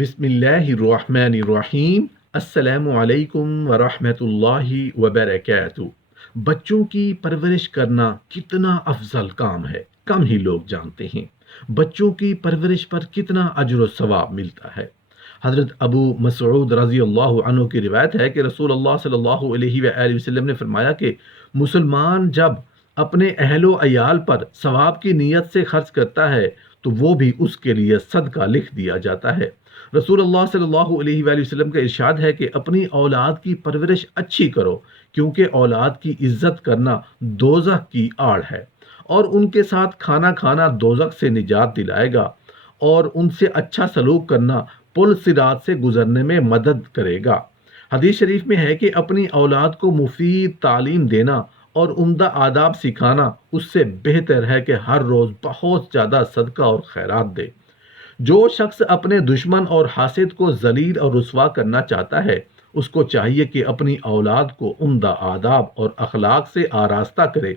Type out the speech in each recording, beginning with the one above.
بسم اللہ الرحمن الرحیم۔ السلام علیکم ورحمۃ اللہ وبرکاتہ۔ بچوں کی پرورش کرنا کتنا افضل کام ہے، کم ہی لوگ جانتے ہیں۔ بچوں کی پرورش پر کتنا اجر و ثواب ملتا ہے۔ حضرت ابو مسعود رضی اللہ عنہ کی روایت ہے کہ رسول اللہ صلی اللہ علیہ وآلہ وسلم نے فرمایا کہ مسلمان جب اپنے اہل و عیال پر ثواب کی نیت سے خرچ کرتا ہے تو وہ بھی اس کے لیے صدقہ لکھ دیا جاتا ہے۔ رسول اللہ صلی اللہ علیہ وآلہ وسلم کا ارشاد ہے کہ اپنی اولاد کی پرورش اچھی کرو، کیونکہ اولاد کی عزت کرنا دوزخ کی آڑ ہے، اور ان کے ساتھ کھانا کھانا دوزخ سے نجات دلائے گا، اور ان سے اچھا سلوک کرنا پل صراط سے گزرنے میں مدد کرے گا۔ حدیث شریف میں ہے کہ اپنی اولاد کو مفید تعلیم دینا اور عمدہ آداب سکھانا اس سے بہتر ہے کہ ہر روز بہت زیادہ صدقہ اور خیرات دے۔ جو شخص اپنے دشمن اور حاسد کو ذلیل اور رسوا کرنا چاہتا ہے، اس کو چاہیے کہ اپنی اولاد کو عمدہ آداب اور اخلاق سے آراستہ کرے۔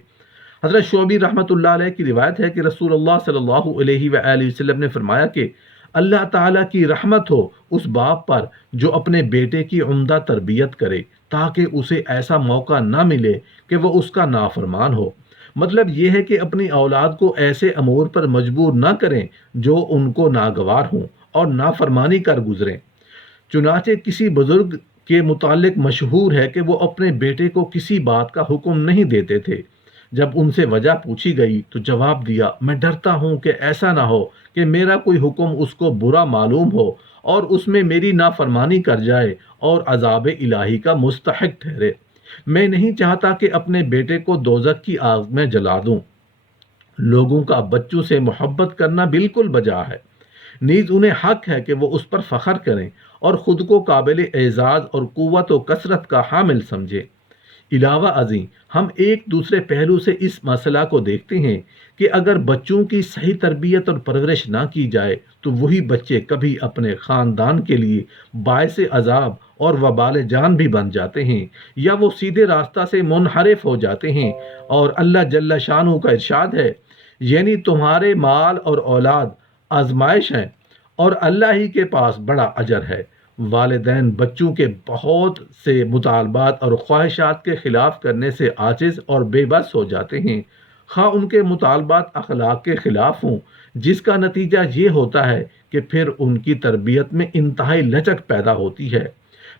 حضرت شعبی رحمۃ اللہ علیہ کی روایت ہے کہ رسول اللہ صلی اللہ علیہ وآلہ وسلم نے فرمایا کہ اللہ تعالیٰ کی رحمت ہو اس باپ پر جو اپنے بیٹے کی عمدہ تربیت کرے، تاکہ اسے ایسا موقع نہ ملے کہ وہ اس کا نافرمان ہو۔ مطلب یہ ہے کہ اپنی اولاد کو ایسے امور پر مجبور نہ کریں جو ان کو ناگوار ہوں اور نافرمانی کر گزریں۔ چنانچہ کسی بزرگ کے متعلق مشہور ہے کہ وہ اپنے بیٹے کو کسی بات کا حکم نہیں دیتے تھے۔ جب ان سے وجہ پوچھی گئی تو جواب دیا، میں ڈرتا ہوں کہ ایسا نہ ہو کہ میرا کوئی حکم اس کو برا معلوم ہو اور اس میں میری نافرمانی کر جائے اور عذاب الہی کا مستحق ٹھہرے۔ میں نہیں چاہتا کہ اپنے بیٹے کو دوزخ کی آگ میں جلا دوں۔ لوگوں کا بچوں سے محبت کرنا بالکل بجا ہے، نیز انہیں حق ہے کہ وہ اس پر فخر کریں اور خود کو قابل اعزاز اور قوت و کثرت کا حامل سمجھیں۔ علاوہ ازیں ہم ایک دوسرے پہلو سے اس مسئلہ کو دیکھتے ہیں کہ اگر بچوں کی صحیح تربیت اور پرورش نہ کی جائے تو وہی بچے کبھی اپنے خاندان کے لیے باعث عذاب اور وبال جان بھی بن جاتے ہیں، یا وہ سیدھے راستہ سے منحرف ہو جاتے ہیں۔ اور اللہ جل شانہ کا ارشاد ہے، یعنی تمہارے مال اور اولاد آزمائش ہیں اور اللہ ہی کے پاس بڑا اجر ہے۔ والدین بچوں کے بہت سے مطالبات اور خواہشات کے خلاف کرنے سے عاجز اور بے بس ہو جاتے ہیں، خواہ ان کے مطالبات اخلاق کے خلاف ہوں، جس کا نتیجہ یہ ہوتا ہے کہ پھر ان کی تربیت میں انتہائی لچک پیدا ہوتی ہے۔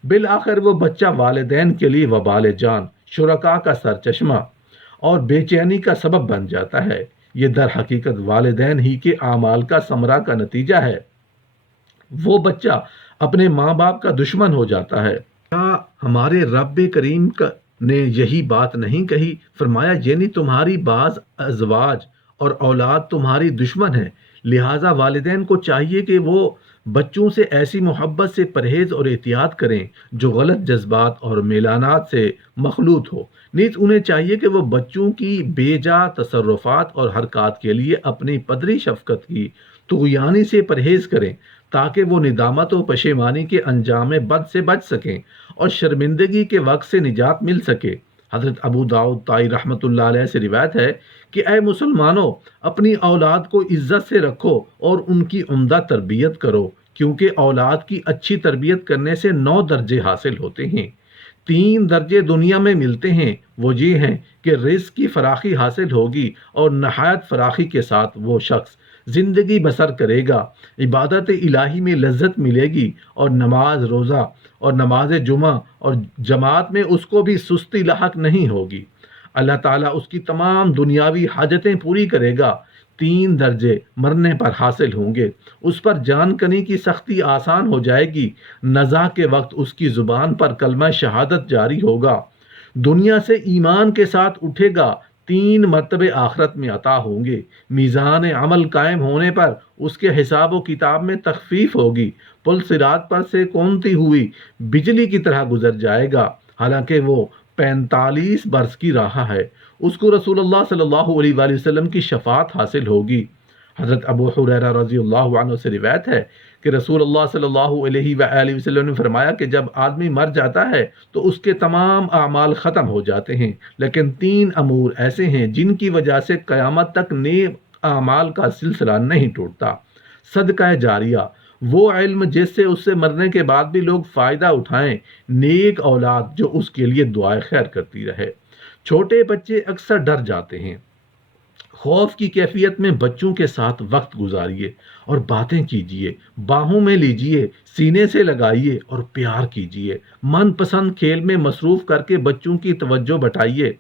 بالآخر وہ بچہ والدین کے لیے وبال جان، شرکاء کا سرچشمہ اور بے چینی کا سبب بن جاتا ہے۔ یہ در حقیقت والدین ہی کے اعمال کا ثمرہ کا نتیجہ ہے۔ وہ بچہ اپنے ماں باپ کا دشمن ہو جاتا ہے۔ کیا ہمارے رب کریم نے یہی بات نہیں کہی؟ فرمایا، یعنی تمہاری بعض ازواج اور اولاد تمہاری دشمن ہے، لہٰذا والدین کو چاہیے کہ وہ بچوں سے ایسی محبت سے پرہیز اور احتیاط کریں جو غلط جذبات اور میلانات سے مخلوط ہو۔ نیز انہیں چاہیے کہ وہ بچوں کی بے جا تصرفات اور حرکات کے لیے اپنی پدری شفقت کی طغیانی سے پرہیز کریں، تاکہ وہ ندامت و پشیمانی کے انجام بد سے بچ سکیں اور شرمندگی کے وقت سے نجات مل سکے۔ حضرت ابو داؤد طائی رحمۃ اللہ علیہ سے روایت ہے کہ اے مسلمانوں، اپنی اولاد کو عزت سے رکھو اور ان کی عمدہ تربیت کرو، کیونکہ اولاد کی اچھی تربیت کرنے سے 9 درجے حاصل ہوتے ہیں۔ 3 درجے دنیا میں ملتے ہیں، وہ یہ ہیں کہ رزق کی فراخی حاصل ہوگی اور نہایت فراخی کے ساتھ وہ شخص زندگی بسر کرے گا، عبادت الہی میں لذت ملے گی، اور نماز روزہ اور نماز جمعہ اور جماعت میں اس کو بھی سستی لاحق نہیں ہوگی۔ اللہ تعالیٰ اس کی تمام دنیاوی حاجتیں پوری کرے گا۔ 3 درجے مرنے پر حاصل ہوں گے، اس پر جان کنی کی سختی آسان ہو جائے گی، نزا کے وقت اس کی زبان پر کلمہ شہادت جاری ہوگا، دنیا سے ایمان کے ساتھ اٹھے گا، 3 مرتبے آخرت میں عطا ہوں گے، میزان عمل قائم ہونے پر اس کے حساب و کتاب میں تخفیف ہوگی، پل صراط پر سے کونتی ہوئی بجلی کی طرح گزر جائے گا، حالانکہ وہ 45 برس کی راہ ہے۔ اس کو رسول اللہ صلی اللہ علیہ وآلہ وسلم کی شفاعت حاصل ہوگی۔ حضرت ابو ہریرہ رضی اللہ عنہ سے روایت ہے کہ رسول اللہ صلی اللہ علیہ وآلہ وسلم نے فرمایا کہ جب آدمی مر جاتا ہے تو اس کے تمام اعمال ختم ہو جاتے ہیں، لیکن 3 امور ایسے ہیں جن کی وجہ سے قیامت تک نیک اعمال کا سلسلہ نہیں ٹوٹتا۔ صدقہ جاریہ، وہ علم جس سے اس سے مرنے کے بعد بھی لوگ فائدہ اٹھائیں، نیک اولاد جو اس کے لیے دعائے خیر کرتی رہے۔ چھوٹے بچے اکثر ڈر جاتے ہیں۔ خوف کی کیفیت میں بچوں کے ساتھ وقت گزاریے اور باتیں کیجیے، باہوں میں لیجیے، سینے سے لگائیے اور پیار کیجیے۔ من پسند کھیل میں مصروف کر کے بچوں کی توجہ بٹائیے۔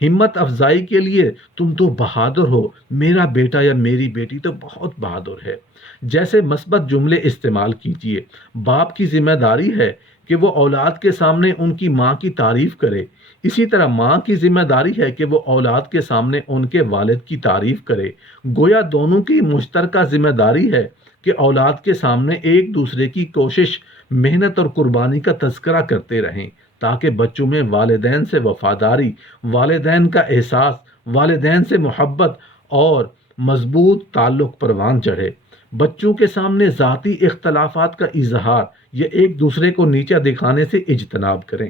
ہمت افزائی کے لیے تم تو بہادر ہو، میرا بیٹا یا میری بیٹی تو بہت بہادر ہے جیسے مثبت جملے استعمال کیجیے۔ باپ کی ذمہ داری ہے کہ وہ اولاد کے سامنے ان کی ماں کی تعریف کرے، اسی طرح ماں کی ذمہ داری ہے کہ وہ اولاد کے سامنے ان کے والد کی تعریف کرے۔ گویا دونوں کی مشترکہ ذمہ داری ہے کہ اولاد کے سامنے ایک دوسرے کی کوشش، محنت اور قربانی کا تذکرہ کرتے رہیں تاکہ بچوں میں والدین سے وفاداری، والدین کا احساس، والدین سے محبت اور مضبوط تعلق پروان چڑھے۔ بچوں کے سامنے ذاتی اختلافات کا اظہار یا ایک دوسرے کو نیچا دکھانے سے اجتناب کریں۔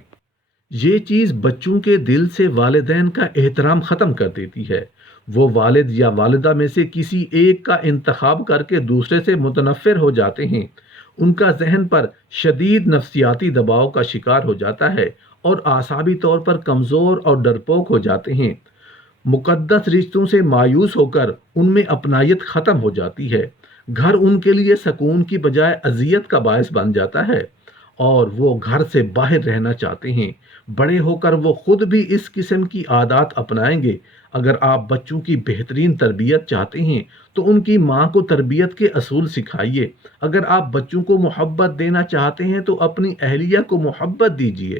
یہ چیز بچوں کے دل سے والدین کا احترام ختم کر دیتی ہے۔ وہ والد یا والدہ میں سے کسی ایک کا انتخاب کر کے دوسرے سے متنفر ہو جاتے ہیں۔ ان کا ذہن پر شدید نفسیاتی دباؤ کا شکار ہو جاتا ہے اور اعصابی طور پر کمزور اور ڈرپوک ہو جاتے ہیں۔ مقدس رشتوں سے مایوس ہو کر ان میں اپنائیت ختم ہو جاتی ہے۔ گھر ان کے لیے سکون کی بجائے اذیت کا باعث بن جاتا ہے اور وہ گھر سے باہر رہنا چاہتے ہیں۔ بڑے ہو کر وہ خود بھی اس قسم کی عادات اپنائیں گے۔ اگر آپ بچوں کی بہترین تربیت چاہتے ہیں تو ان کی ماں کو تربیت کے اصول سکھائیے۔ اگر آپ بچوں کو محبت دینا چاہتے ہیں تو اپنی اہلیہ کو محبت دیجیے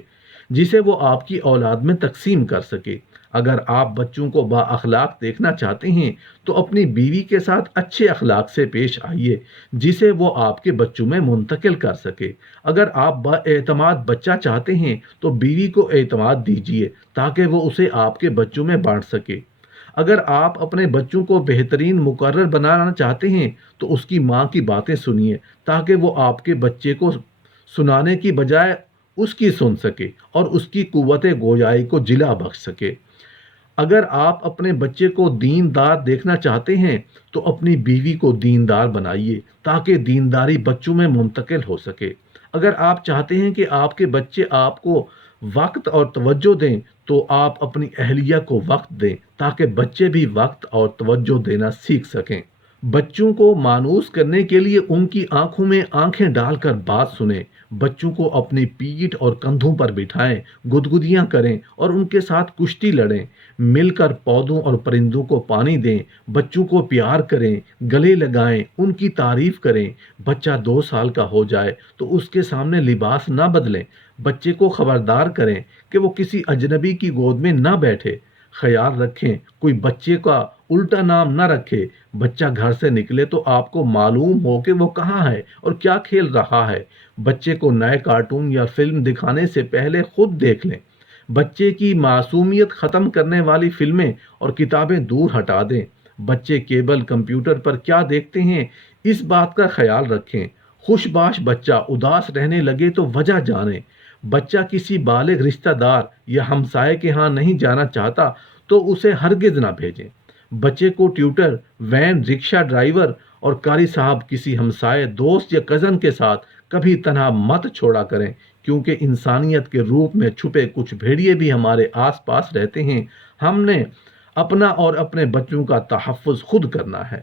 جسے وہ آپ کی اولاد میں تقسیم کر سکے۔ اگر آپ بچوں کو با اخلاق دیکھنا چاہتے ہیں تو اپنی بیوی کے ساتھ اچھے اخلاق سے پیش آئیے جسے وہ آپ کے بچوں میں منتقل کر سکے۔ اگر آپ با اعتماد بچہ چاہتے ہیں تو بیوی کو اعتماد دیجیے تاکہ وہ اسے آپ کے بچوں میں بانٹ سکے۔ اگر آپ اپنے بچوں کو بہترین مقرر بنانا چاہتے ہیں تو اس کی ماں کی باتیں سنیے تاکہ وہ آپ کے بچے کو سنانے کی بجائے اس کی سن سکے اور اس کی قوت گویائی کو جلا بخش سکے۔ اگر آپ اپنے بچے کو دیندار دیکھنا چاہتے ہیں تو اپنی بیوی کو دیندار بنائیے تاکہ دینداری بچوں میں منتقل ہو سکے۔ اگر آپ چاہتے ہیں کہ آپ کے بچے آپ کو وقت اور توجہ دیں تو آپ اپنی اہلیہ کو وقت دیں تاکہ بچے بھی وقت اور توجہ دینا سیکھ سکیں۔ بچوں کو مانوس کرنے کے لیے ان کی آنکھوں میں آنکھیں ڈال کر بات سنیں۔ بچوں کو اپنی پیٹھ اور کندھوں پر بٹھائیں، گدگدیاں کریں اور ان کے ساتھ کشتی لڑیں۔ مل کر پودوں اور پرندوں کو پانی دیں، بچوں کو پیار کریں، گلے لگائیں، ان کی تعریف کریں۔ بچہ 2 سال کا ہو جائے تو اس کے سامنے لباس نہ بدلیں۔ بچے کو خبردار کریں کہ وہ کسی اجنبی کی گود میں نہ بیٹھے۔ خیال رکھیں کوئی بچے کا الٹا نام نہ رکھے۔ بچہ گھر سے نکلے تو آپ کو معلوم ہو کہ وہ کہاں ہے اور کیا کھیل رہا ہے۔ بچے کو نئے کارٹون یا فلم دکھانے سے پہلے خود دیکھ لیں۔ بچے کی معصومیت ختم کرنے والی فلمیں اور کتابیں دور ہٹا دیں۔ بچے کیبل کمپیوٹر پر کیا دیکھتے ہیں اس بات کا خیال رکھیں۔ خوش باش بچہ اداس رہنے لگے تو وجہ جانیں۔ بچہ کسی بالغ رشتہ دار یا ہمسائے کے ہاں نہیں جانا چاہتا تو اسے ہرگز نہ بھیجیں۔ بچے کو ٹیوٹر، وین، رکشہ ڈرائیور اور قاری صاحب کسی ہمسائے، دوست یا کزن کے ساتھ کبھی تنہا مت چھوڑا کریں کیونکہ انسانیت کے روپ میں چھپے کچھ بھیڑیے بھی ہمارے آس پاس رہتے ہیں۔ ہم نے اپنا اور اپنے بچوں کا تحفظ خود کرنا ہے۔